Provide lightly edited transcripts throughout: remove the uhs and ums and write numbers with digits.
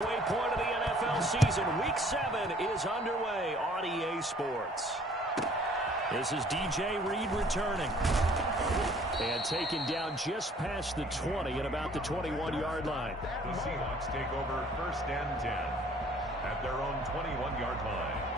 Point of the NFL season. Week 7 is underway on EA Sports. This is DJ Reed returning. And taken down just past the 20 at about the 21-yard line. The Seahawks take over 1st and 10 at their own 21-yard line.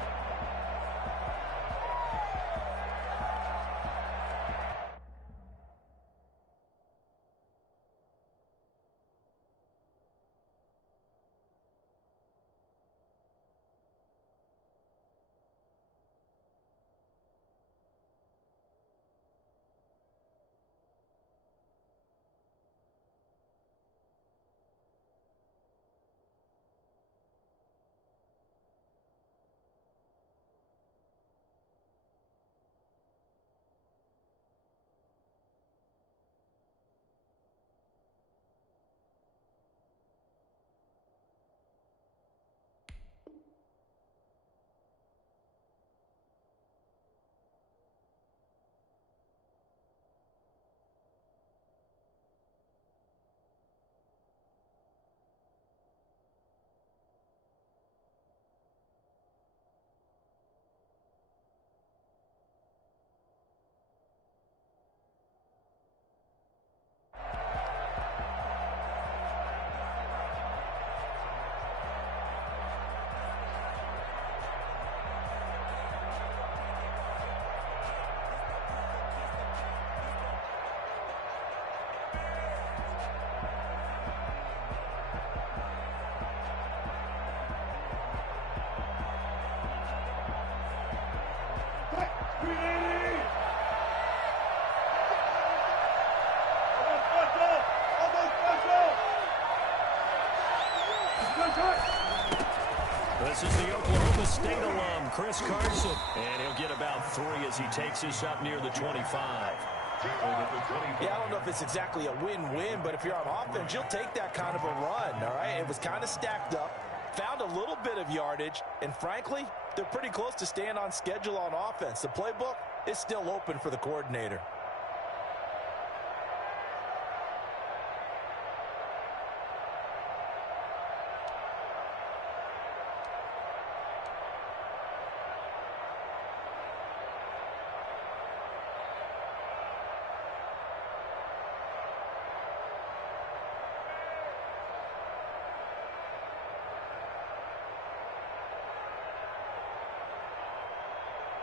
This is the Oklahoma State alum, Chris Carson. And he'll get about 3 as he takes us up near the 25. Yeah, I don't know if it's exactly a win-win, but if you're on offense, you'll take that kind of a run, all right? It was kind of stacked up, found a little bit of yardage, and frankly, they're pretty close to staying on schedule on offense. The playbook is still open for the coordinator.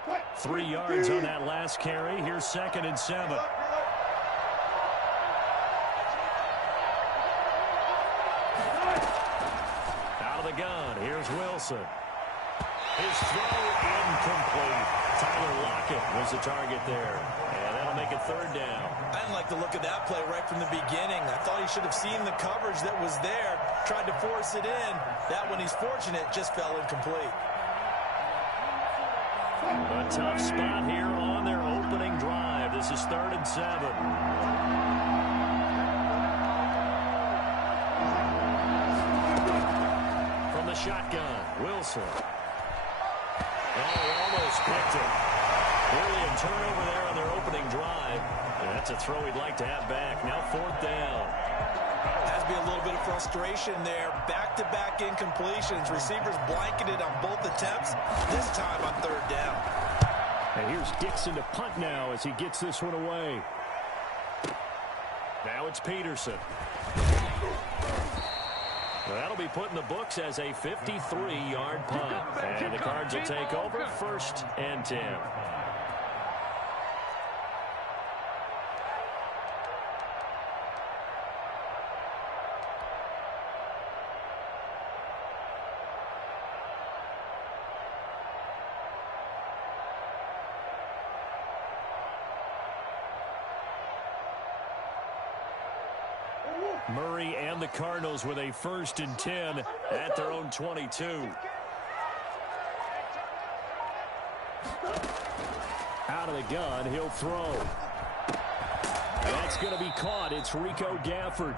What? 3 yards on that last carry. Here's 2nd and 7. Out of the gun. Here's Wilson. His throw incomplete. Tyler Lockett was the target there. And that'll make it 3rd down. I didn't like the look of that play right from the beginning. I thought he should have seen the coverage that was there, tried to force it in. That one, he's fortunate, just fell incomplete. A tough spot here on their opening drive. This is 3rd and 7. From the shotgun, Wilson. Oh, he almost picked it. Really a turnover there on their opening drive. And that's a throw he'd like to have back. Now 4th down. Has to be a little bit of frustration there. Back-to-back incompletions. Receivers blanketed on both attempts. This time on 3rd down. And here's Dixon to punt now as he gets this one away. Now it's Peterson. Well, that'll be put in the books as a 53-yard punt. And the Cards will take over 1st and 10. Murray and the Cardinals with a 1st and 10 at their own 22. Out of the gun, he'll throw. That's going to be caught. It's Rico Gafford.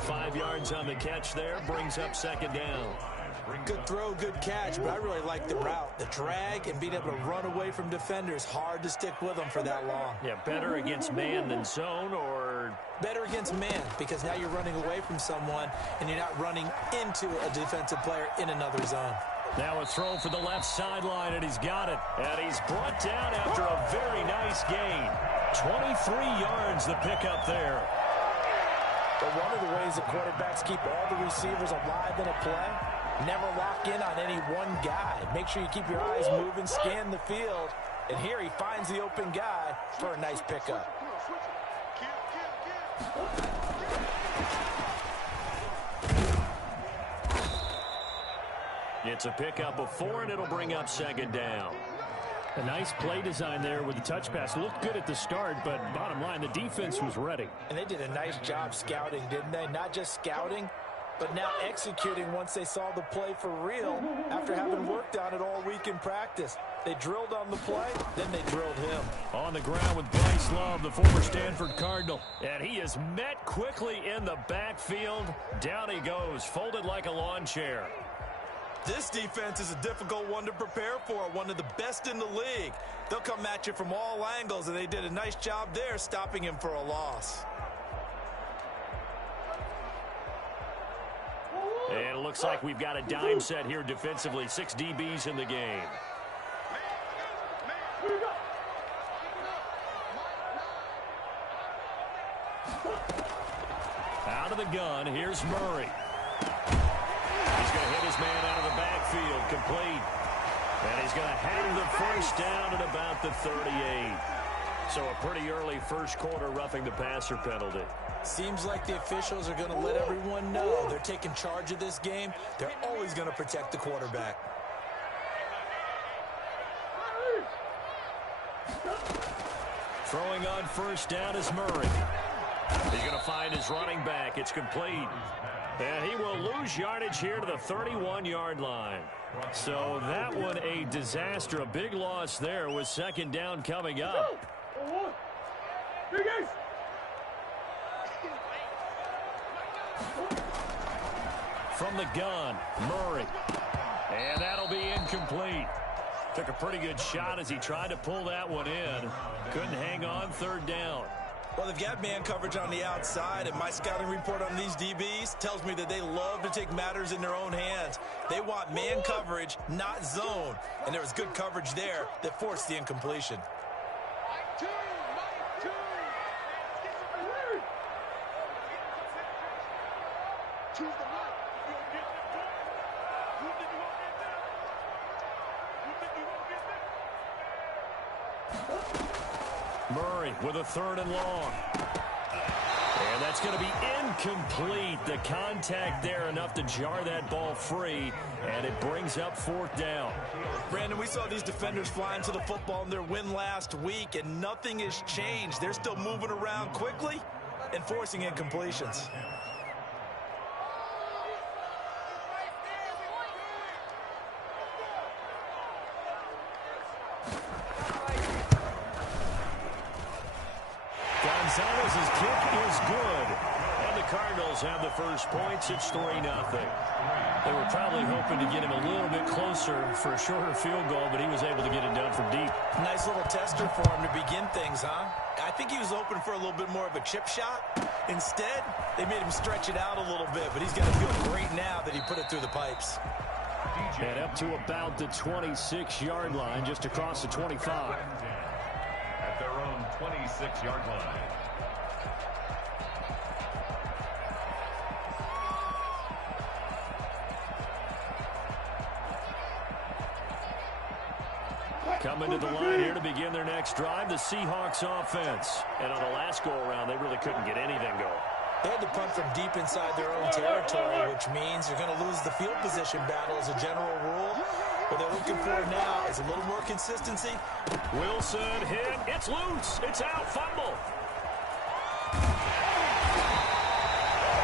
5 yards on the catch there, brings up 2nd down. Good throw, good catch, but I really like the route. The drag and being able to run away from defenders, hard to stick with them for that long. Yeah, better against man than zone, or better against man, because now you're running away from someone and you're not running into a defensive player in another zone. Now a throw for the left sideline, and he's got it. And he's brought down after a very nice gain. 23 yards the pickup there. But one of the ways the quarterbacks keep all the receivers alive in a play, never lock in on any one guy. Make sure you keep your eyes moving, scan the field. And here he finds the open guy for a nice pickup. It's a pickup of 4, and it'll bring up second down. A nice play design there with the touch pass. Looked good at the start, but bottom line, the defense was ready. And they did a nice job scouting, didn't they? Not just scouting, but now executing once they saw the play for real after having worked on it all week in practice. They drilled on the play, then they drilled him. On the ground with Bryce Love, the former Stanford Cardinal. And he is met quickly in the backfield. Down he goes, folded like a lawn chair. This defense is a difficult one to prepare for, one of the best in the league. They'll come at you from all angles, and they did a nice job there stopping him for a loss. And it looks like we've got a dime set here defensively. 6 DBs in the game. Out of the gun, here's Murray. He's going to hit his man out of the backfield, complete. And he's going to have the first down at about the 38. So a pretty early first quarter roughing the passer penalty. Seems like the officials are going to let everyone know they're taking charge of this game. They're always going to protect the quarterback. Throwing on first down is Murray. He's going to find his running back. It's complete. And he will lose yardage here to the 31-yard line. So that one a disaster. A big loss there with second down coming up. From the gun, Murray. And that'll be incomplete. Took a pretty good shot as he tried to pull that one in. Couldn't hang on, third down. Well, they've got man coverage on the outside, and my scouting report on these DBs tells me that they love to take matters in their own hands. They want man coverage, not zone. And there was good coverage there that forced the incompletion. Murray with a third and long. And that's going to be incomplete. The contact there enough to jar that ball free, and it brings up fourth down. Brandon, we saw these defenders flying to the football in their win last week, and nothing has changed. They're still moving around quickly and forcing incompletions. Gonzalez's kick is good. And the Cardinals have the first points. It's 3-0. They were probably hoping to get him a little bit closer for a shorter field goal, but he was able to get it done from deep. Nice little tester for him to begin things, huh? I think he was open for a little bit more of a chip shot. Instead, they made him stretch it out a little bit, but he's got to feel great now that he put it through the pipes. And up to about the 26-yard line, just across the 25. At their own 26-yard line. Coming to the line here to begin their next drive, the Seahawks offense. And on the last go-around, they really couldn't get anything going. They had to punt from deep inside their own territory, which means they're going to lose the field position battle as a general rule. What they're looking for now is a little more consistency. Wilson hit. It's loose. It's out. Fumble.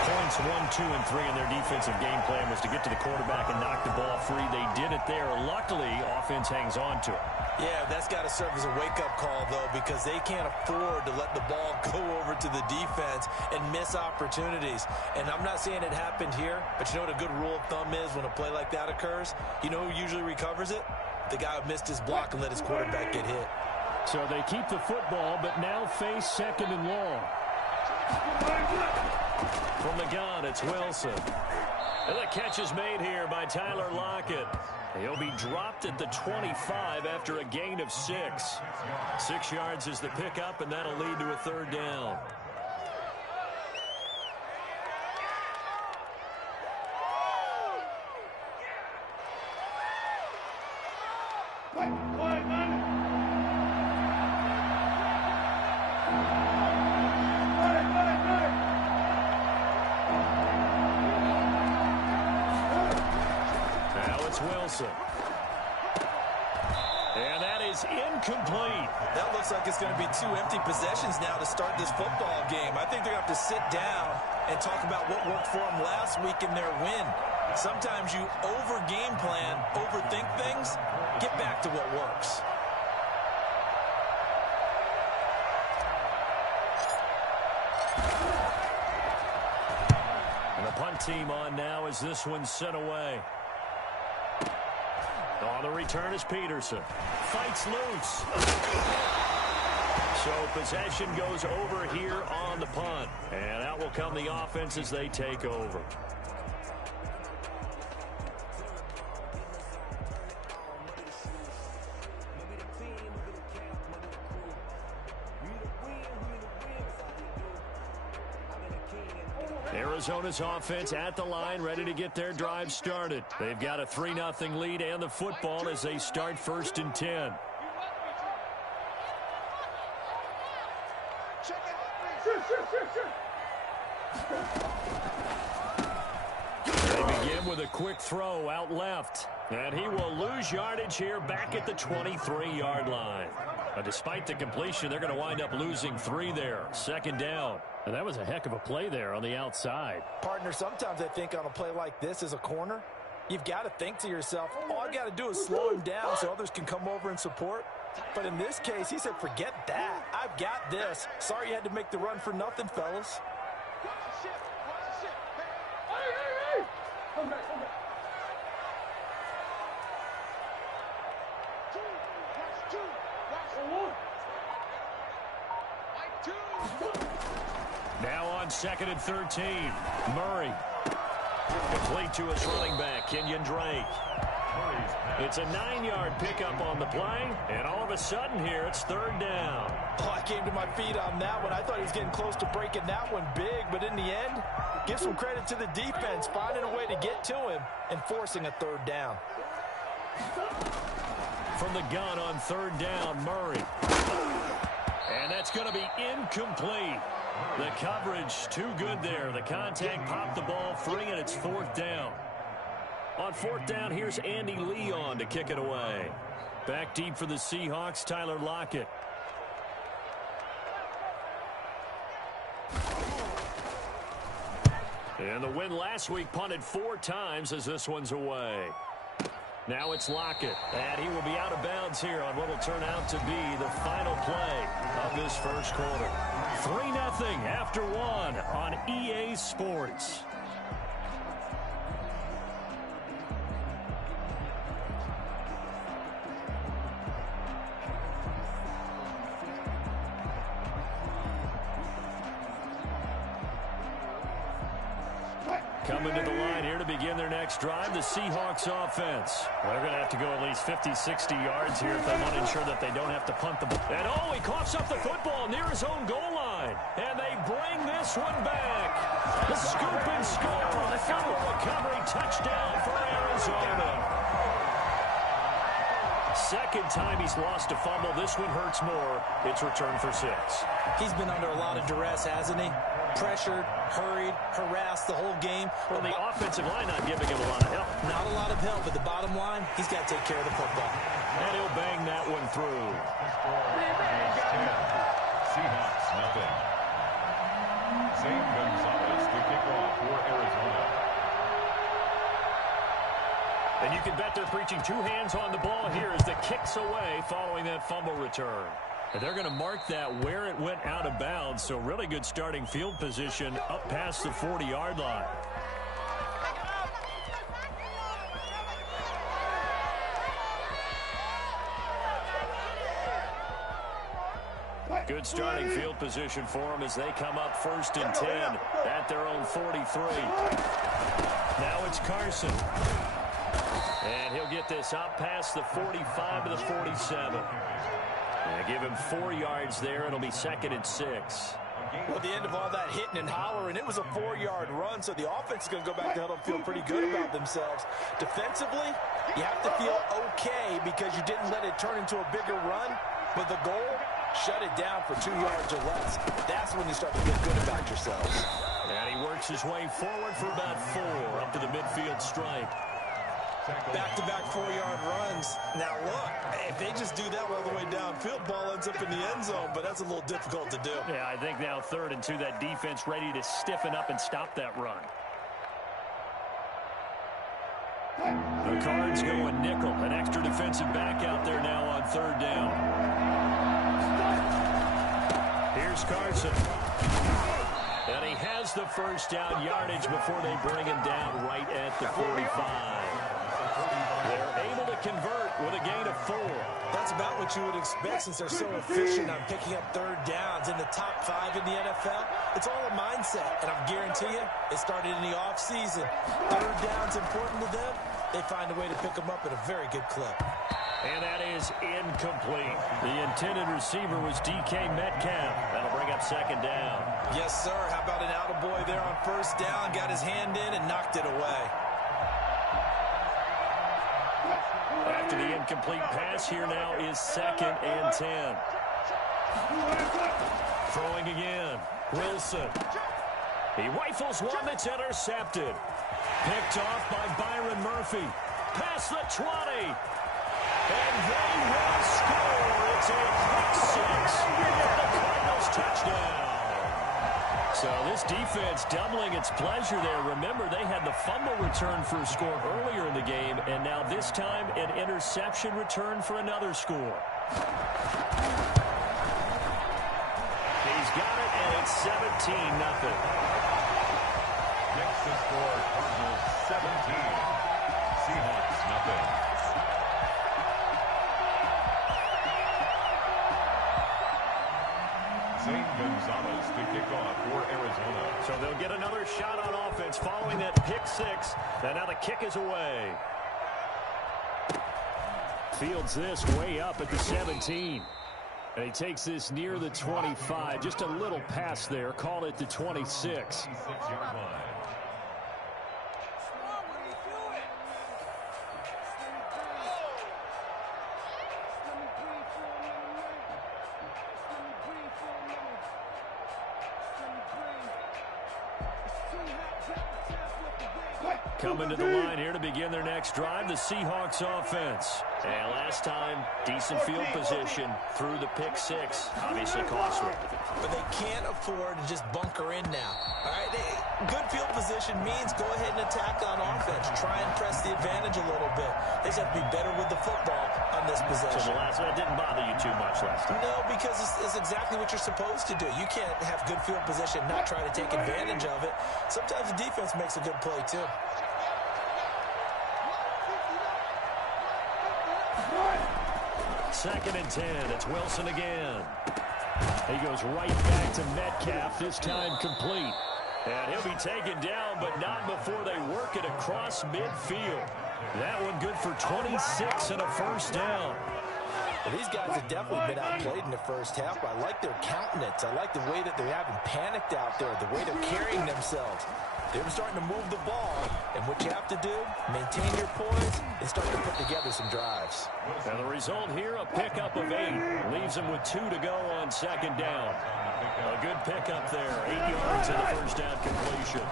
Points Seahawks 1, 2, and 3 in their defensive game plan was to get to the quarterback and knock the ball free. They did it there. Luckily, offense hangs on to it. Yeah, that's got to serve as a wake-up call, though, because they can't afford to let the ball go over to the defense and miss opportunities. And I'm not saying it happened here, but you know what a good rule of thumb is when a play like that occurs? You know who usually recovers it? The guy who missed his block and let his quarterback get hit. So they keep the football, but now face second and long. From the gun, it's Wilson. And the catch is made here by Tyler Lockett. He'll be dropped at the 25 after a gain of 6. 6 yards is the pickup, and that'll lead to a third down. Wilson. And that is incomplete. That looks like it's going to be 2 empty possessions now to start this football game. I think they're going to have to sit down and talk about what worked for them last week in their win. Sometimes you over-game plan, overthink things, get back to what works. And the punt team on now as this one's sent away. On the return is Peterson. Fights loose. So possession goes over here on the punt. And out will come the offense as they take over. Arizona's offense at the line, ready to get their drive started. They've got a 3-0 lead and the football as they start 1st and 10. They begin with a quick throw out left. And he will lose yardage here back at the 23-yard line. But despite the completion, they're going to wind up losing 3 there. 2nd down. And that was a heck of a play there on the outside. Partner, sometimes I think on a play like this as a corner, you've got to think to yourself, all I got to do is slow him down so others can come over and support. But in this case, he said, forget that. I've got this. Sorry you had to make the run for nothing, fellas. Now on 2nd and 13. Murray. Complete to his running back, Kenyon Drake. It's a 9-yard pickup on the play, and all of a sudden here, it's 3rd down. Oh, I came to my feet on that one. I thought he was getting close to breaking that one big, but in the end, give some credit to the defense, finding a way to get to him and forcing a 3rd down. From the gun on 3rd down, Murray. And that's going to be incomplete. The coverage too good there. The contact popped the ball free, and it's 4th down. On 4th down, here's Andy Leon to kick it away. Back deep for the Seahawks, Tyler Lockett. And the win last week punted 4 times as this one's away. Now it's Lockett, and he will be out of bounds here on what will turn out to be the final play of this first quarter. 3-0 after 1 on EA Sports. Coming to the line here to begin their next drive, the Seahawks offense. Well, they're going to have to go at least 50, 60 yards here if they want to ensure that they don't have to punt the ball. And oh, he coughs up the football near his own goal line. And they bring this one back. The scoop and score. The fumble recovery touchdown for Arizona. Second time he's lost a fumble. This one hurts more. It's returned for 6. He's been under a lot of duress, hasn't he? Pressured, hurried, harassed the whole game. Well, the offensive line not giving him a lot of help. Not a lot of help, but the bottom line, he's got to take care of the football. And he'll bang that one through. Seahawks, nothing. Zane Gonzalez to kick off for Arizona. And you can bet they're preaching two hands on the ball here as the kick's away following that fumble return. And they're going to mark that where it went out of bounds, so really good starting field position up past the 40-yard line. Good starting field position for them as they come up 1st and 10 at their own 43. Now it's Carson. And he'll get this up past the 45 to the 47. And give him 4 yards there. It'll be 2nd and 6. Well, at the end of all that hitting and hollering, it was a 4-yard run, so the offense is going to go back to huddle and feel pretty good about themselves. Defensively, you have to feel okay because you didn't let it turn into a bigger run, but the goal, shut it down for 2 yards or less. That's when you start to feel good about yourselves. And he works his way forward for about 4 up to the midfield stripe. Back-to-back 4-yard runs. Now, look, if they just do that all the way downfield, ball ends up in the end zone, but that's a little difficult to do. Yeah, I think now 3rd and 2, that defense ready to stiffen up and stop that run. The Cards going nickel, an extra defensive back out there now on 3rd down. Here's Carson. And he has the first down yardage before they bring him down right at the 45. They're able to convert with a gain of 4. That's about what you would expect since they're so efficient on picking up 3rd downs in the top 5 in the NFL. It's all a mindset, and I guarantee you it started in the offseason. 3rd down's important to them. They find a way to pick them up at a very good clip. And that is incomplete. The intended receiver was DK Metcalf. That'll bring up 2nd down. Yes, sir. How about an attaboy there on 1st down? Got his hand in and knocked it away. After the incomplete pass, here now is 2nd and 10. Throwing again. Wilson. He rifles one that's intercepted. Picked off by Byron Murphy. Past the 20. And they will score. It's a pick 6 for the Cardinals touchdown. So this defense doubling its pleasure there. Remember, they had the fumble return for a score earlier in the game, and now this time an interception return for another score. He's got it, and it's 17-0. Next to score, Cardinals 17. Seahawks nothing. Zane Gonzalez to kick off for Arizona. So they'll get another shot on offense following that pick 6. And now the kick is away. Fields this way up at the 17. And he takes this near the 25. Just a little pass there. Call it the 26. 26-yard line. Coming to the line here to begin their next drive, the Seahawks offense. And last time, decent field position through the pick 6. Obviously costly. But they can't afford to just bunker in now. All right, good field position means go ahead and attack on offense. Try and press the advantage a little bit. They just have to be better with the football on this possession. So the last one didn't bother you too much last time? No, because it's exactly what you're supposed to do. You can't have good field position, not try to take advantage of it. Sometimes the defense makes a good play, too. Second and 10. It's Wilson again. He goes right back to Metcalf, this time complete. And he'll be taken down, but not before they work it across midfield. That one good for 26 and a first down. Well, these guys have definitely been outplayed in the first half. I like their countenance. I like the way that they haven't panicked out there, the way they're carrying themselves. They're starting to move the ball, and what you have to do, maintain your poise and start to put together some drives. And the result here, a pickup of 8. Leaves them with 2 to go on 2nd down. A good pickup there. 8 yards and a first down completion.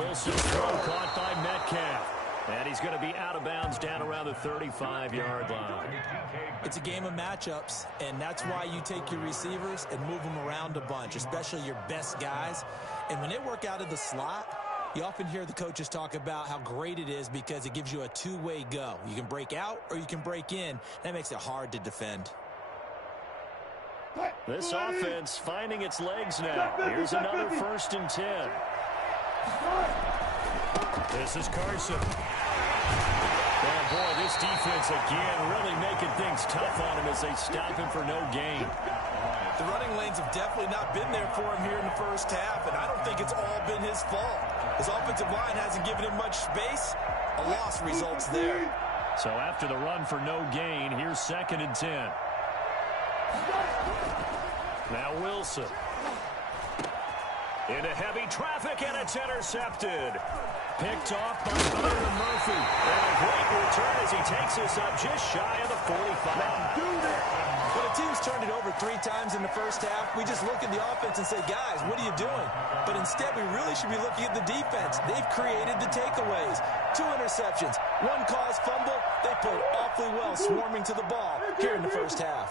Wilson's throw caught by Metcalf. And he's he's going to be out of bounds down around the 35-yard line. It's a game of matchups, and that's why you take your receivers and move them around a bunch, especially your best guys. And when they work out of the slot, you often hear the coaches talk about how great it is because it gives you a two-way go. You can break out or you can break in. That makes it hard to defend. This offense finding its legs now. Here's another 1st and 10. This is Carson. Oh, boy, this defense again really making things tough on him as they stop him for no gain. The running lanes have definitely not been there for him here in the first half, and I don't think it's all been his fault. His offensive line hasn't given him much space. A loss results there. So after the run for no gain, here's 2nd and 10. Now Wilson. Into heavy traffic, and it's intercepted. Picked off by Butler Murphy. And a great return as he takes us up just shy of the 45. When a team's turned it over 3 times in the first half, we just look at the offense and say, guys, what are you doing? But instead, we really should be looking at the defense. They've created the takeaways. 2 interceptions, 1 caused fumble. They played awfully well swarming to the ball here in the first half.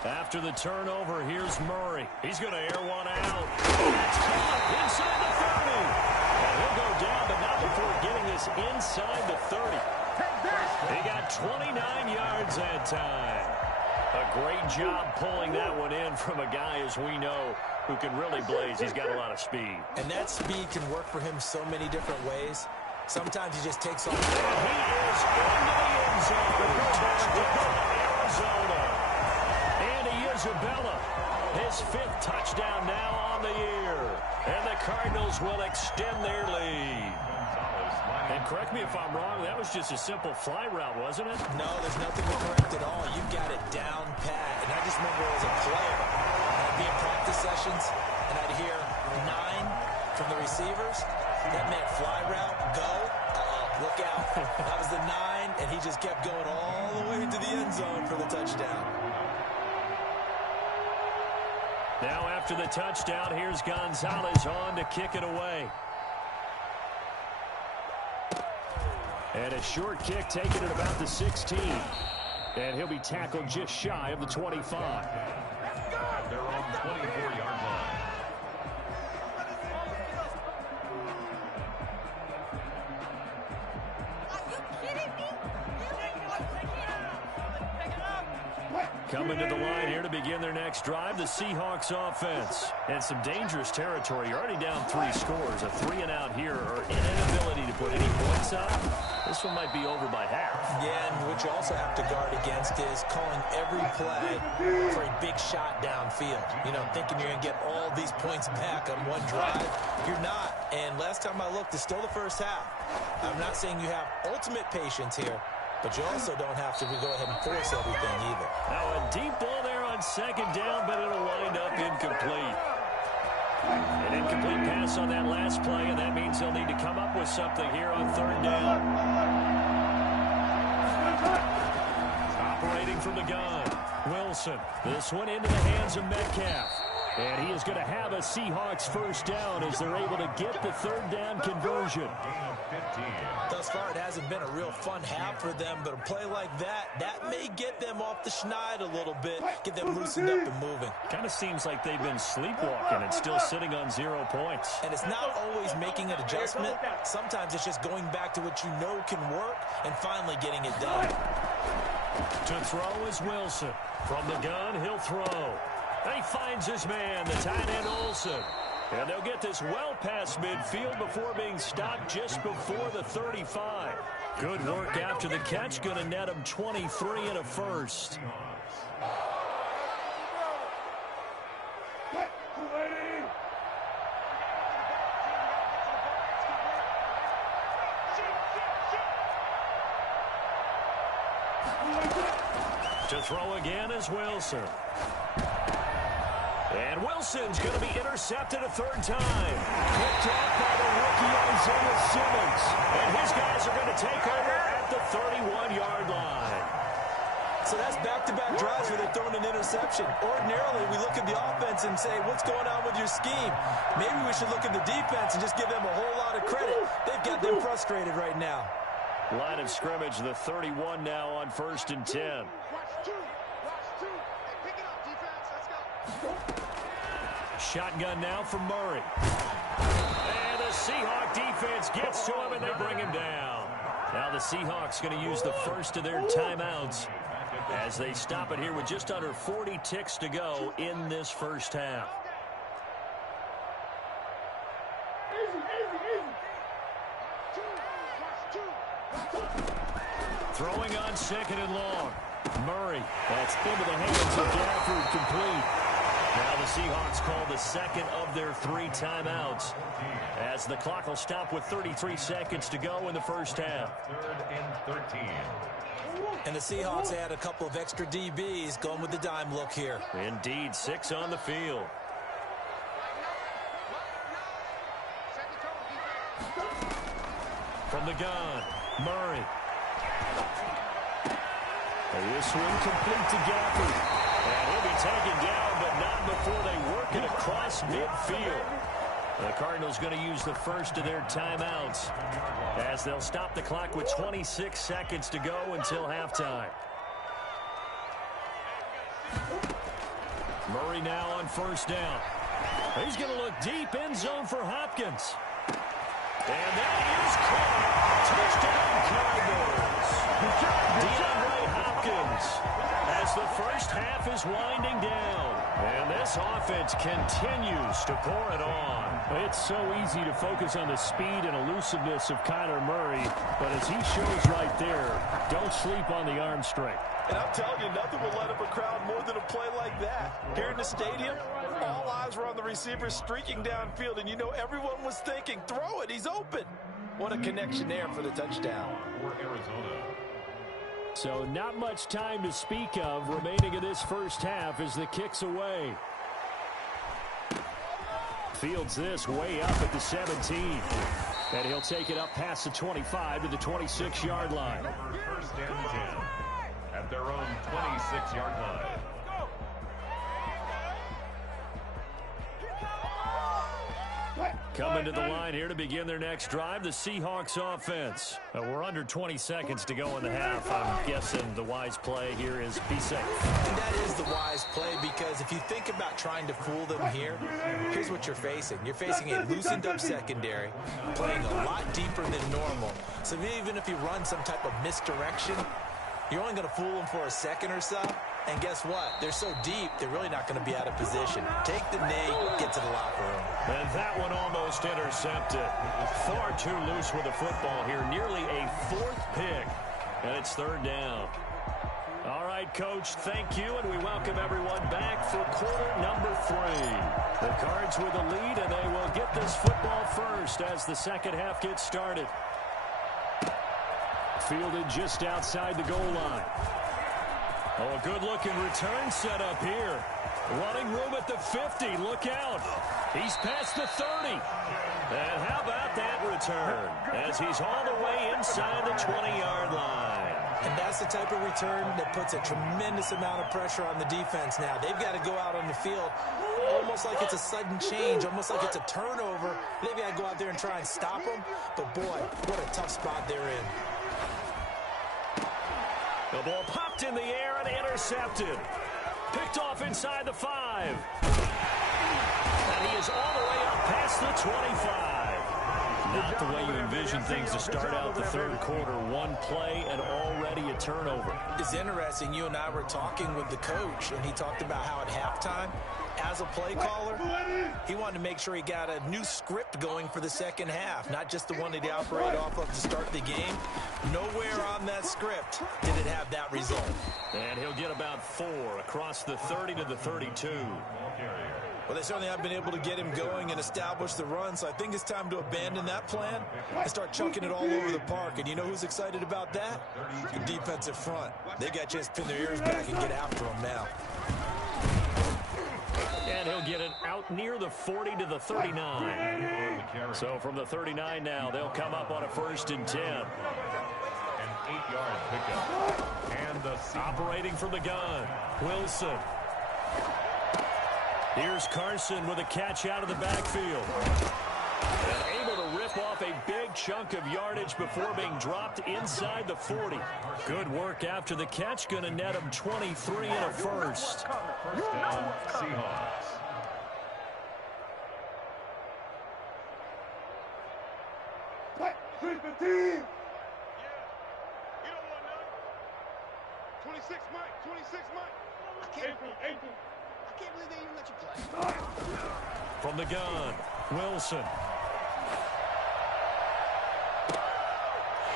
After the turnover, here's Murray. He's going to air one out. That's caught inside the 30. And he'll go down, but not before getting this inside the 30. He got 29 yards that time. A great job pulling that one in from a guy, as we know, who can really blaze. He's got a lot of speed. And that speed can work for him so many different ways. Sometimes he just takes off. And he is into the end zone. Touchdown, Arizona. Andy Isabella, his 5th touchdown now on the year. And the Cardinals will extend their lead. And correct me if I'm wrong, that was just a simple fly route, wasn't it? No, there's nothing to correct at all. You've got it down pat. And I just remember as a player, I'd be in practice sessions, and I'd hear 9 from the receivers. That meant fly route, go. Look out. That was the 9, and he just kept going all the way to the end zone for the touchdown. Now after the touchdown, here's Gonzalez on to kick it away. And a short kick taken at about the 16. And he'll be tackled just shy of the 25. Their own 24-yard line. Coming to the line here to begin their next drive, the Seahawks offense. And some dangerous territory. You're already down 3 scores. A 3-and-out here, or an inability to put any points up. This one might be over by half. Yeah, and what you also have to guard against is calling every play for a big shot downfield. You know, thinking you're going to get all these points back on one drive. You're not. And last time I looked, it's still the first half. I'm not saying you have ultimate patience here, but you also don't have to go ahead and force everything either. Now a deep ball there on 2nd down, but it'll wind up incomplete. An incomplete pass on that last play, and that means they'll need to come up with something here on 3rd down. Operating from the gun, Wilson. This one into the hands of Metcalf. And he is going to have a Seahawks 1st down as they're able to get the 3rd down conversion. Thus far, it hasn't been a real fun half for them, but a play like that may get them off the schneid a little bit, get them loosened up and moving. Kind of seems like they've been sleepwalking and still sitting on 0 points. And it's not always making an adjustment. Sometimes it's just going back to what you know can work and finally getting it done. To throw is Wilson. From the gun, he'll throw. And he finds his man, the tight end Olsen. And they'll get this well past midfield before being stopped just before the 35. Good work after the catch. Going to net him 23 and a 1st. To throw again is Wilson. And Wilson's going to be intercepted a 3rd time. Picked off by the rookie Isaiah Simmons. And his guys are going to take over at the 31-yard line. So that's back-to-back drives where they're throwing an interception. Ordinarily, we look at the offense and say, what's going on with your scheme? Maybe we should look at the defense and just give them a whole lot of credit. They've got them frustrated right now. Line of scrimmage, the 31 now on 1st and 10. Shotgun now for Murray. And the Seahawk defense gets to him, and they bring him down. Now the Seahawks going to use the first of their timeouts as they stop it here with just under 40 ticks to go in this first half. Throwing on 2nd and long. Murray. That's into the hands of Gafford, complete. Now the Seahawks call the second of their 3 timeouts as the clock will stop with 33 seconds to go in the first half. 3rd and 13. And the Seahawks add a couple of extra DBs going with the dime look here. Indeed, 6 on the field. From the gun, Murray. This one complete to Gafford. And he'll be taken down, but not before they work it across midfield. The Cardinals going to use the first of their timeouts as they'll stop the clock with 26 seconds to go until halftime. Murray now on 1st down. He's going to look deep, end zone for Hopkins. And that is caught. Touchdown, Cardinals. DeAndre Hopkins as the first half is winding down. And this offense continues to pour it on. It's so easy to focus on the speed and elusiveness of Kyler Murray, but as he shows right there, don't sleep on the arm strength. And I'm telling you, nothing will light up a crowd more than a play like that. Here in the stadium, all eyes were on the receiver streaking downfield, and you know everyone was thinking, throw it, he's open. What a connection there for the touchdown. For Arizona. So not much time to speak of remaining in this first half as the kick's away. Fields this way up at the 17. And he'll take it up past the 25 to the 26-yard line. 1st and 10 at their own 26-yard line. Coming to the line here to begin their next drive, the Seahawks offense. We're under 20 seconds to go in the half. I'm guessing the wise play here is be safe. And that is the wise play, because if you think about trying to fool them here, here's what you're facing. You're facing a loosened up secondary, playing a lot deeper than normal. So even if you run some type of misdirection, you're only going to fool them for a second or so. And guess what? They're so deep, they're really not going to be out of position. Take the knee, get to the locker room. And that one almost intercepted. Far too loose with the football here. Nearly a 4th pick. And it's 3rd down. All right, Coach, thank you. And we welcome everyone back for quarter number 3. The Cards with the lead, and they will get this football first as the second half gets started. Fielded just outside the goal line. Oh, a good-looking return set up here. Running room at the 50. Look out. He's past the 30. And how about that return as he's all the way inside the 20-yard line. And that's the type of return that puts a tremendous amount of pressure on the defense now. They've got to go out on the field almost like it's a sudden change, almost like it's a turnover. They've got to go out there and try and stop them. But, boy, what a tough spot they're in. The ball popped in the air and intercepted. Picked off inside the 5. And he is all the way up past the 25. Not the way you envision things to start out the 3rd quarter. One play and already a turnover. It's interesting. You and I were talking with the coach, and he talked about how at halftime, as a play caller, he wanted to make sure he got a new script going for the second half, not just the one that he operated off of to start the game. Nowhere on that script did it have that result. And he'll get about 4 across the 30 to the 32. Well, they certainly have been able to get him going and establish the run, so I think it's time to abandon that plan and start chunking it all over the park. And you know who's excited about that? The defensive front. They got a chance to pin their ears back and get after him now. And he'll get it out near the 40 to the 39. So from the 39 now, they'll come up on a 1st and 10. 8-yard pickup. And the operating from the gun, Wilson. Here's Carson with a catch out of the backfield. And able to rip off a big chunk of yardage before being dropped inside the 40. Good work after the catch. Going to net him 23 and a first. First down, Seahawks. Team. Yeah, we don't want none. 26 Mike, 26 Mike. I can't believe they even let you play. From the gun, Wilson.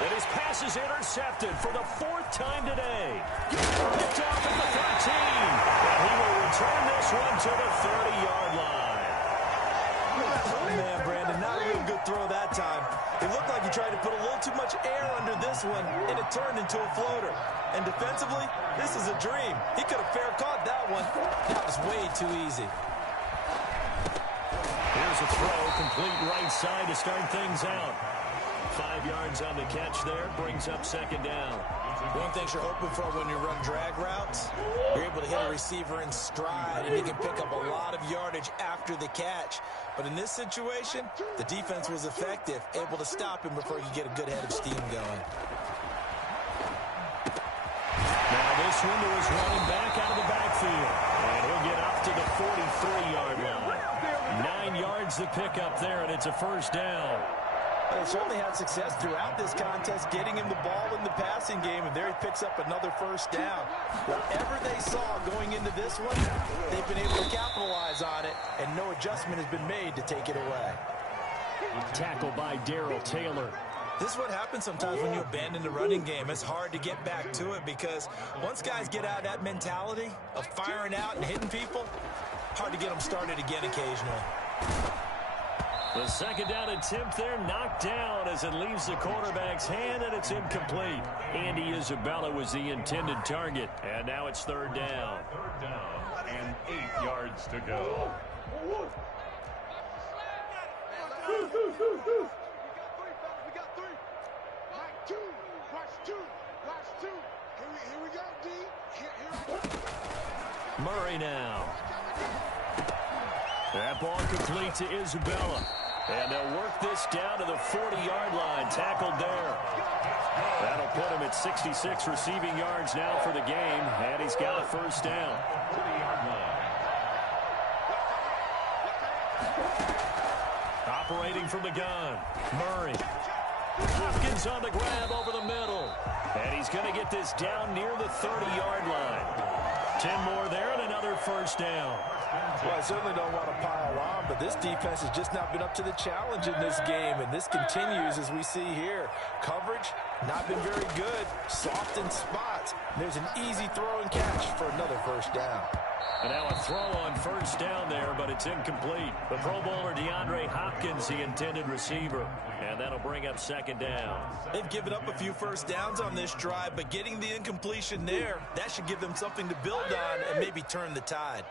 And his pass is intercepted for the 4th time today. Picked off at the 13. And he will return this one to the 30-yard line. Oh, man, Brandon, not a real good throw that time. It looked like he tried to put a little too much air under this one, and it turned into a floater. And defensively, this is a dream. He could have fair caught that one. That was way too easy. Here's a throw, complete right side to start things out. 5 yards on the catch there, brings up 2nd down. One thing you're hoping for when you run drag routes, you're able to hit a receiver in stride, and he can pick up a lot of yardage after the catch. But in this situation, the defense was effective, able to stop him before he could get a good head of steam going. Now this one to his running back out of the backfield. And he'll get up to the 43-yard line. 9 yards to pick up there, and it's a first down. They certainly had success throughout this contest, getting him the ball in the passing game, and there he picks up another first down. Whatever they saw going into this one, they've been able to capitalize on it, and no adjustment has been made to take it away. Tackled by Darrell Taylor. This is what happens sometimes when you abandon the running game. It's hard to get back to it because once guys get out of that mentality of firing out and hitting people, hard to get them started again occasionally. The 2nd down attempt there knocked down as it leaves the quarterback's hand, and it's incomplete. Andy Isabella was the intended target, and now it's 3rd down. 3rd down and 8 yards to go. We got 3. Mike, 2. Watch 2. Watch 2. Here we go, D. Here. Murray now. That ball complete to Isabella. And they'll work this down to the 40-yard line. Tackled there. That'll put him at 66 receiving yards now for the game. And he's got a first down. To the yard line. Operating from the gun, Murray. Hopkins on the grab over the middle. And he's going to get this down near the 30-yard line. 10 more there and another first down. Well, I certainly don't want to pile on, but this defense has just not been up to the challenge in this game, and this continues as we see here. Coverage, not been very good. Soft in spots. There's an easy throw and catch for another first down. And now a throw on first down there, but it's incomplete. The Pro Bowler DeAndre Hopkins, the intended receiver. And that'll bring up 2nd down. They've given up a few first downs on this drive, but getting the incompletion there, that should give them something to build on and maybe turn the tide.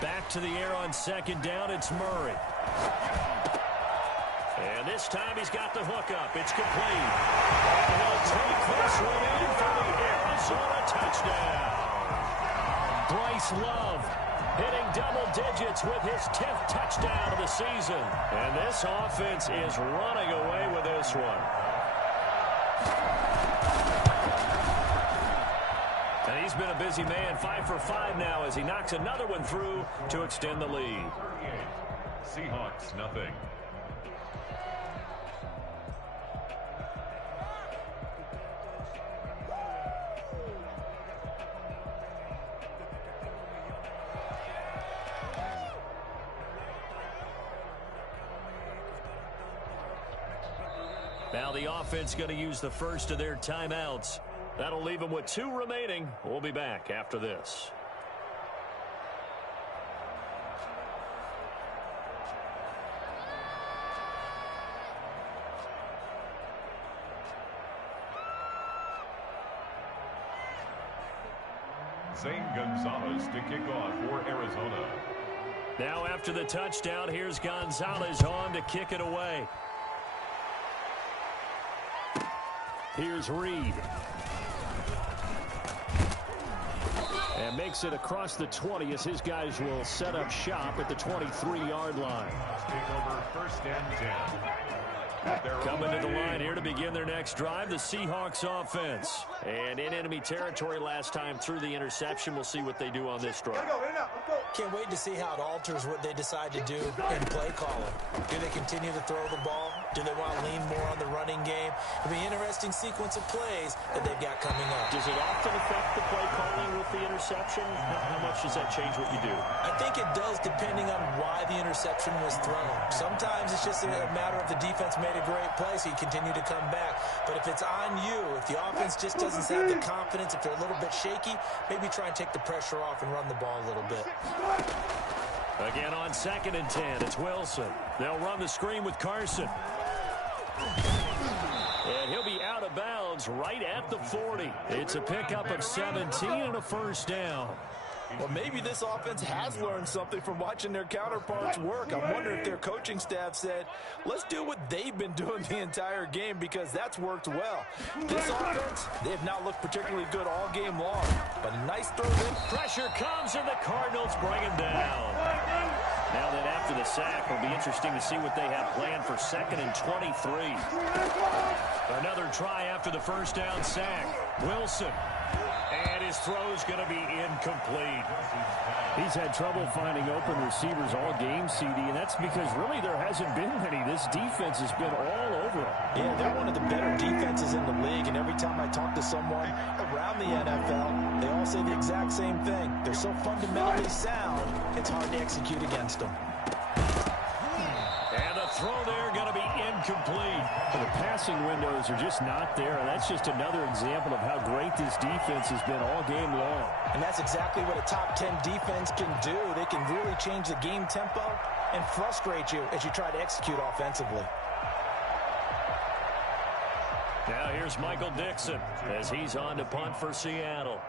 Back to the air on 2nd down, it's Murray. And this time he's got the hookup. It's complete. And he'll take this one in for the Arizona touchdown. Bryce Love hitting double digits with his 10th touchdown of the season. And this offense is running away with this one. And he's been a busy man, 5 for 5 now as he knocks another one through to extend the lead. Seahawks, nothing. Now the offense going to use the first of their timeouts. That'll leave them with 2 remaining. We'll be back after this. Zane Gonzalez to kick off for Arizona. Now after the touchdown, here's Gonzalez on to kick it away. Here's Reed. And makes it across the 20 as his guys will set up shop at the 23-yard line. Take over first and 10. Coming to the line here to begin their next drive, the Seahawks offense. And in enemy territory last time through the interception. We'll see what they do on this drive. Can't wait to see how it alters what they decide to do in play calling. Do they continue to throw the ball? Do they want to lean more on the running game? It'll be an interesting sequence of plays that they've got coming up. Does it often affect the play calling with the interception? How much does that change what you do? I think it does depending on why the interception was thrown. Sometimes it's just a matter of the defense made a great play, so you continue to come back. But if it's on you, if the offense just doesn't have the confidence, if they're a little bit shaky, maybe try and take the pressure off and run the ball a little bit. Again on 2nd and 10, it's Wilson. They'll run the screen with Carson. And he'll be out of bounds right at the 40. It's a pickup of 17 and a first down. Well, maybe this offense has learned something from watching their counterparts work. I'm wondering if their coaching staff said, let's do what they've been doing the entire game because that's worked well. This offense, they have not looked particularly good all game long. But a nice throw in. Pressure comes and the Cardinals bring him down. Now that after the sack, it'll be interesting to see what they have planned for 2nd and 23. Another try after the first down sack. Wilson. And his throw's going to be incomplete. He's had trouble finding open receivers all game, CD, and that's because really there hasn't been many. This defense has been all over him. Yeah, they're one of the better defenses in the league, and every time I talk to someone around the NFL, they all say the exact same thing. They're so fundamentally sound, it's hard to execute against them. And the throw there going to be incomplete. The passing windows are just not there. And that's just another example of how great this defense has been all game long. And that's exactly what a top 10 defense can do. They can really change the game tempo and frustrate you as you try to execute offensively. Now here's Michael Dixon as he's on to punt for Seattle.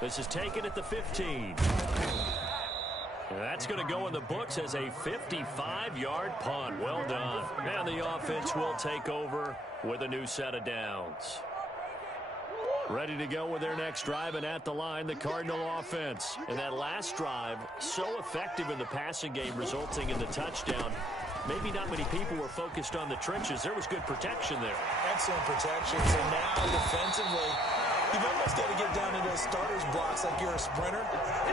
This is taken at the 15. That's going to go in the books as a 55-yard punt. Well done. And the offense will take over with a new set of downs. Ready to go with their next drive, and at the line, the Cardinal offense. And that last drive, so effective in the passing game, resulting in the touchdown. Maybe not many people were focused on the trenches. There was good protection there. Excellent protection. So now defensively, you've almost got to get down into those starters blocks like you're a sprinter.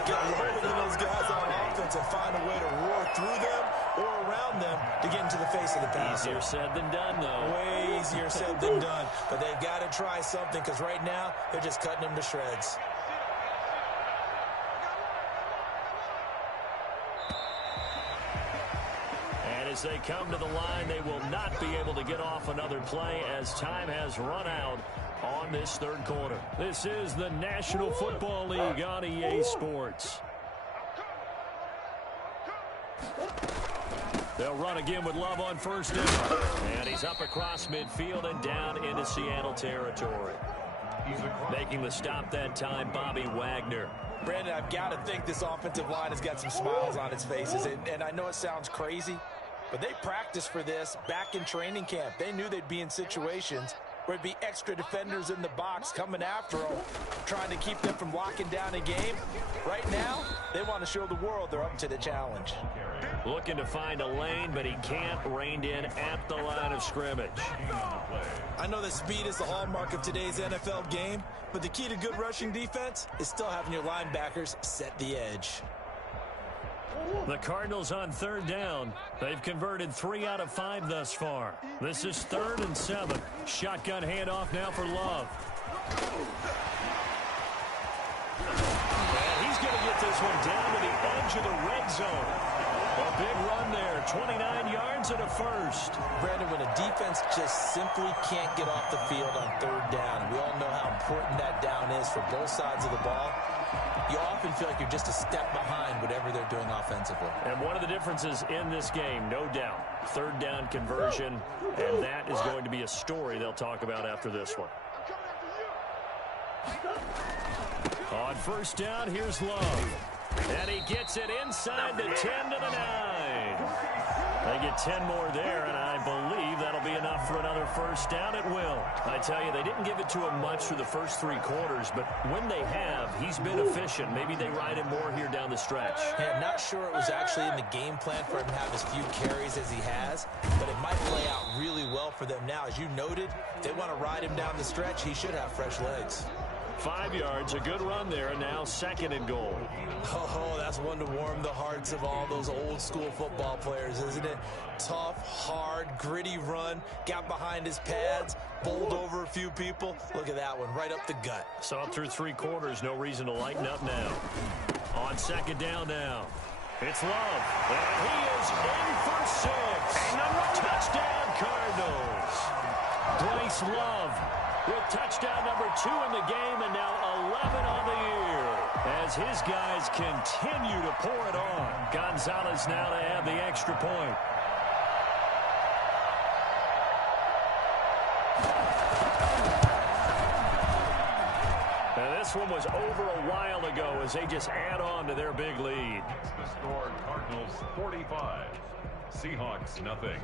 Get loaded into those guys on offense and find a way to roar through them or around them to get into the face of the passer. Easier said than done, though. Way easier said than done. But they've got to try something because right now they're just cutting them to shreds. As they come to the line, they will not be able to get off another play as time has run out on this third quarter. This is the National Football League on EA Sports. They'll run again with Love on first down. And he's up across midfield and down into Seattle territory. Making the stop that time, Bobby Wagner. Brandon, I've got to think this offensive line has got some smiles on its faces. And I know it sounds crazy, but they practiced for this back in training camp. They knew they'd be in situations where it'd be extra defenders in the box coming after them, trying to keep them from locking down a game. Right now, they want to show the world they're up to the challenge. Looking to find a lane, but he can't, reined in at the line of scrimmage. I know that speed is the hallmark of today's NFL game, but the key to good rushing defense is still having your linebackers set the edge. The Cardinals on third down. They've converted 3 out of 5 thus far. This is 3rd and 7. Shotgun handoff now for Love. And he's going to get this one down to the edge of the red zone. A big run there, 29 yards and a first. Brandon, when a defense just simply can't get off the field on third down, we all know how important that down is for both sides of the ball, you often feel like you're just a step behind whatever they're doing offensively. And one of the differences in this game, no doubt, third down conversion, and that is going to be a story they'll talk about after this one. On first down, here's Love. And he gets it inside the 10 to the 9. They get 10 more there, and I believe that'll be enough for another first down. It will. I tell you, they didn't give it to him much through the first 3 quarters, but when they have, he's been efficient. Maybe they ride him more here down the stretch. Yeah, I'm not sure it was actually in the game plan for him to have as few carries as he has, but it might play out really well for them now. As you noted, they want to ride him down the stretch. He should have fresh legs. 5 yards, a good run there, and now 2nd and goal. Oh, that's one to warm the hearts of all those old-school football players, isn't it? Tough, hard, gritty run, got behind his pads, bowled over a few people. Look at that one, right up the gut. Saw it through 3 quarters, no reason to lighten up now. On 2nd down now. It's Love, and he is in for 6. Touchdown, Cardinals. Bryce Love with touchdown number 2 in the game, and now 11 on the year as his guys continue to pour it on. Gonzalez now to add the extra point. And this one was over a while ago as they just add on to their big lead. The score, Cardinals 45, Seahawks nothing.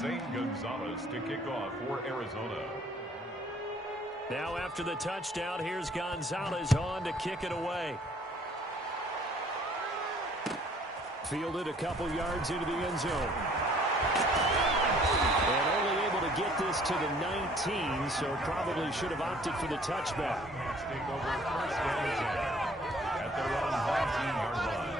Zane Gonzalez to kick off for Arizona. Now after the touchdown, here's Gonzalez on to kick it away. Fielded a couple yards into the end zone. And only able to get this to the 19, so probably should have opted for the touchback. Take over first down and 10 at their own 19-yard line.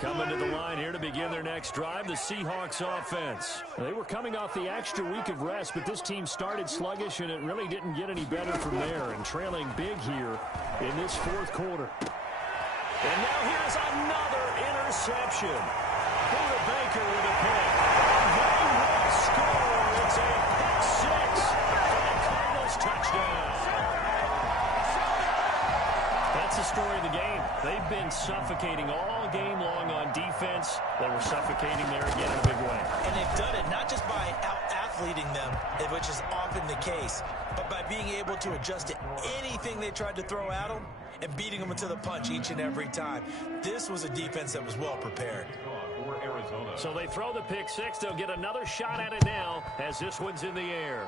Coming to the line here to begin their next drive, the Seahawks offense. They were coming off the extra week of rest, but this team started sluggish, and it really didn't get any better from there, and trailing big here in this 4th quarter. And now here's another interception. Buda Baker with a pick. They will score. It's a pick 6 for the Cardinals touchdown. That's the story of the game. They've been suffocating all game long on defense. They were suffocating there again in a big way. And they've done it not just by out-athleting them, which is often the case, but by being able to adjust to anything they tried to throw at them and beating them to the punch each and every time. This was a defense that was well prepared. So they throw the pick 6. They'll get another shot at it now as this one's in the air.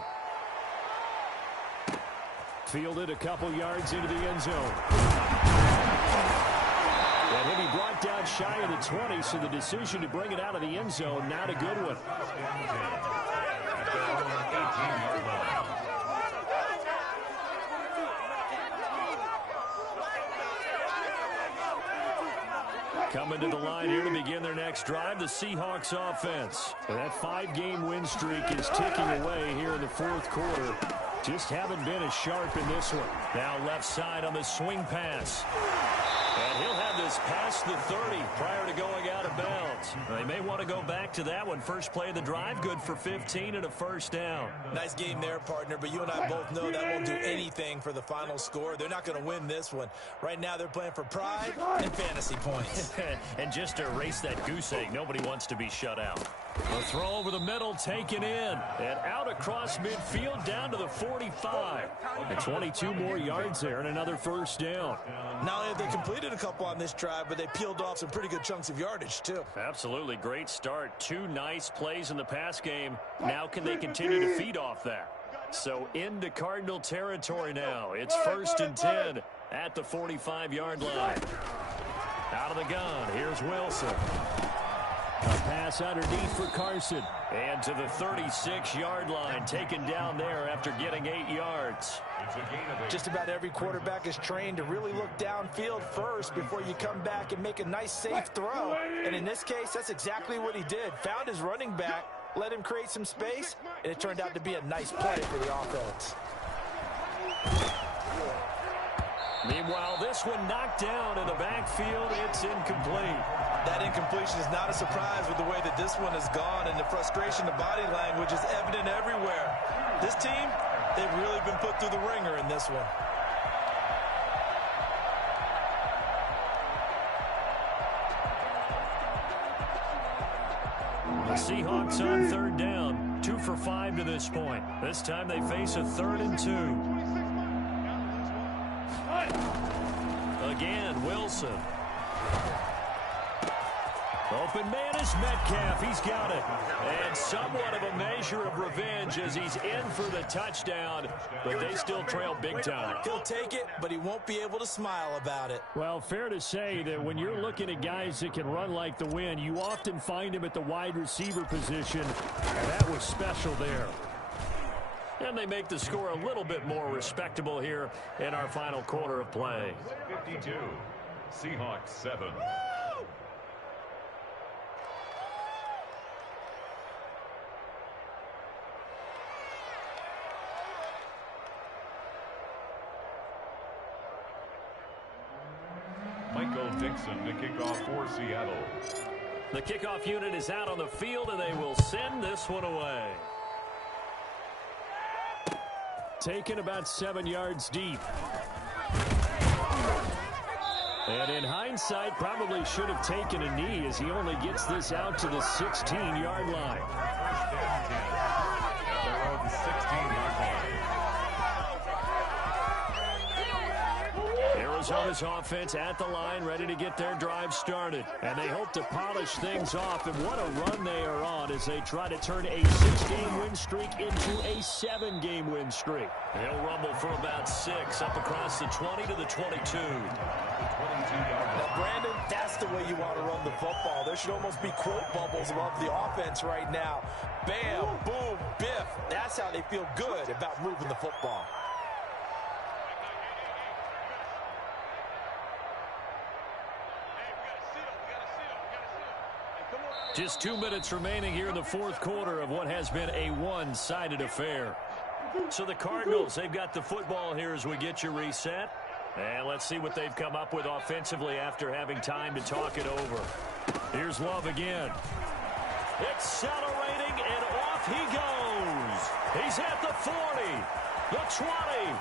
Fielded a couple yards into the end zone. And he'll be brought down shy of the 20, so the decision to bring it out of the end zone, not a good one. Coming to the line here to begin their next drive, the Seahawks offense. And that 5-game win streak is ticking away here in the 4th quarter. Just haven't been as sharp in this one. Now left side on the swing pass. And he'll have this past the 30 prior to going out of bounds. They may want to go back to that one. First play of the drive, good for 15 and a first down. Nice game there, partner, but you and I both know that won't do anything for the final score. They're not going to win this one. Right now, they're playing for pride and fantasy points. And just to erase that goose egg, nobody wants to be shut out. The throw over the middle, taken in, and out across midfield down to the 45. And 22 more yards there and another first down. Not only have they completed a couple on this drive, but they peeled off some pretty good chunks of yardage, too. Absolutely. Great start. 2 nice plays in the pass game. Now can they continue to feed off that? So into Cardinal territory now. It's 1st and 10 at the 45-yard line. Out of the gun, here's Wilson. A pass underneath for Carson. And to the 36-yard line, taken down there after getting 8 yards. Just about every quarterback is trained to really look downfield first before you come back and make a nice, safe throw. And in this case, that's exactly what he did. Found his running back, let him create some space, and it turned out to be a nice play for the offense. Meanwhile, this one knocked down in the backfield. It's incomplete. That incompletion is not a surprise with the way that this one has gone, and the frustration, the body language is evident everywhere. This team, they've really been put through the ringer in this one. The Seahawks on third down, 2 for 5 to this point. This time they face a 3rd and 2. Again, Wilson. Open man is Metcalf. He's got it. And somewhat of a measure of revenge as he's in for the touchdown, but they still trail big time. He'll take it, but he won't be able to smile about it. Well, fair to say that when you're looking at guys that can run like the wind, you often find him at the wide receiver position, and that was special there. And they make the score a little bit more respectable here in our final quarter of play. 52, Seahawks 7. Michael Dixon to kick off for Seattle. The kickoff unit is out on the field, and they will send this one away. Taken about 7 yards deep. And in hindsight, probably should have taken a knee as he only gets this out to the 16-yard line. First down 10 at their own 16-yard line. Arizona's offense at the line, ready to get their drive started. And they hope to polish things off. And what a run they are on as they try to turn a 6-game win streak into a 7-game win streak. They'll rumble for about 6 up across the 20 to the 22. Now, Brandon, that's the way you want to run the football. There should almost be quote bubbles above the offense right now. Bam, boom, biff. That's how they feel good about moving the football. Just 2 minutes remaining here in the fourth quarter of what has been a one-sided affair. So the Cardinals, they've got the football here as we get you reset. And let's see what they've come up with offensively after having time to talk it over. Here's Love again. Accelerating, and off he goes. He's at the 40, the 20.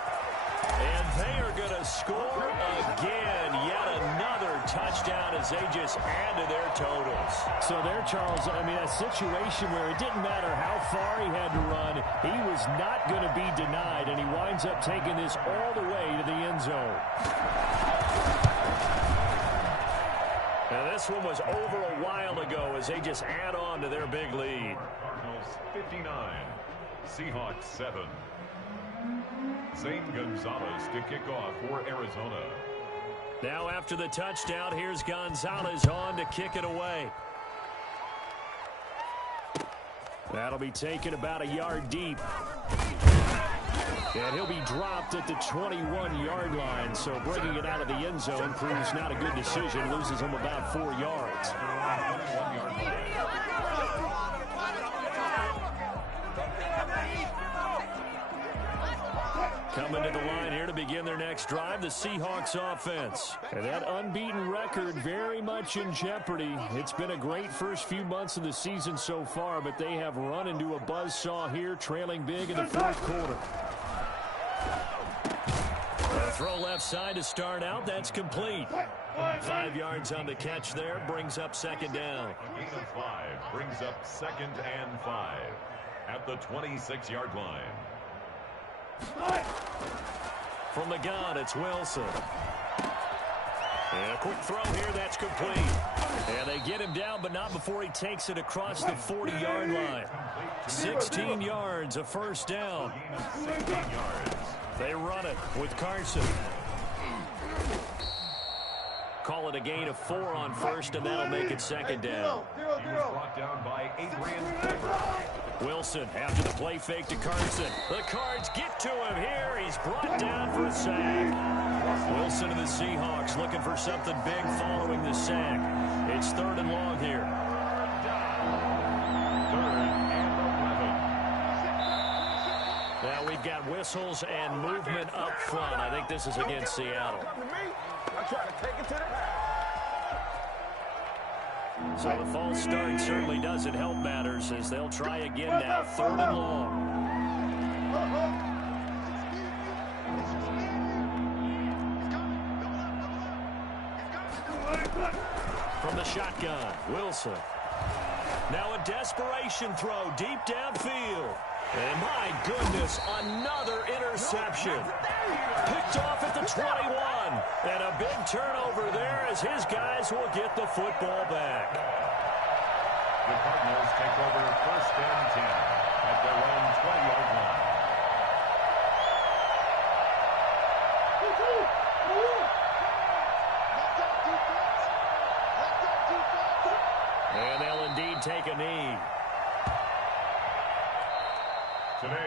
And they are going to score again. Yet another touchdown as they just add to their totals. So there, Charles, I mean, a situation where it didn't matter how far he had to run. He was not going to be denied, and he winds up taking this all the way to the end zone. Now, this one was over a while ago as they just add on to their big lead. Cardinals 59, Seahawks 7. Zane Gonzalez to kick off for Arizona. Now after the touchdown, here's Gonzalez on to kick it away. That'll be taken about a yard deep. And he'll be dropped at the 21-yard line. So bringing it out of the end zone proves not a good decision. Loses him about 4 yards. 21-yard line. Coming to the line here to begin their next drive, the Seahawks offense. And that unbeaten record very much in jeopardy. It's been a great first few months of the season so far, but they have run into a buzzsaw here, trailing big in the fourth quarter. A throw left side to start out. That's complete. 5 yards on the catch there. Brings up second down. A gain of 5 brings up 2nd and 5 at the 26-yard line. From the gun, it's Wilson. And a quick throw here, that's complete. And they get him down, but not before he takes it across the 40-yard line. 16 yards, a first down. 16 yards. They run it with Carson. Call it a gain of 4 on first, and that'll make it second down. He was brought down by Adrian Faber. Wilson after the play fake to Carson. The Cards get to him here. He's brought down for a sack. Wilson to the Seahawks looking for something big following the sack. It's 3rd and long here. 3rd and 11. Now we've got whistles and movement up front. I think this is against Seattle. So the false start certainly doesn't help matters as they'll try again now. 3rd and long. From the shotgun, Wilson. Now a desperation throw deep downfield. And my goodness, another interception. Picked off at the 21. And a big turnover there as his guys will get the football back. The Cardinals take over first and 10 at their own 20-yard line. And they'll indeed take a knee.